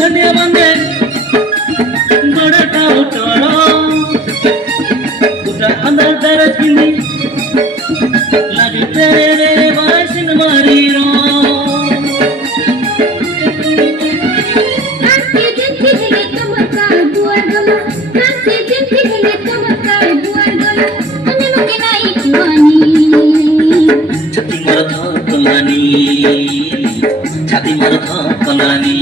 धन्य बंदे बड़ा उतारा पूरा अंदर दर्द किनी लगे तेरे वासन मारी रो कांचे जिंदगी है चमत्कार बुआर गलो कांचे जिंदगी है चमत्कार बुआर गलो अन्य मुके नाई कुआनी छाती मरथा कलानी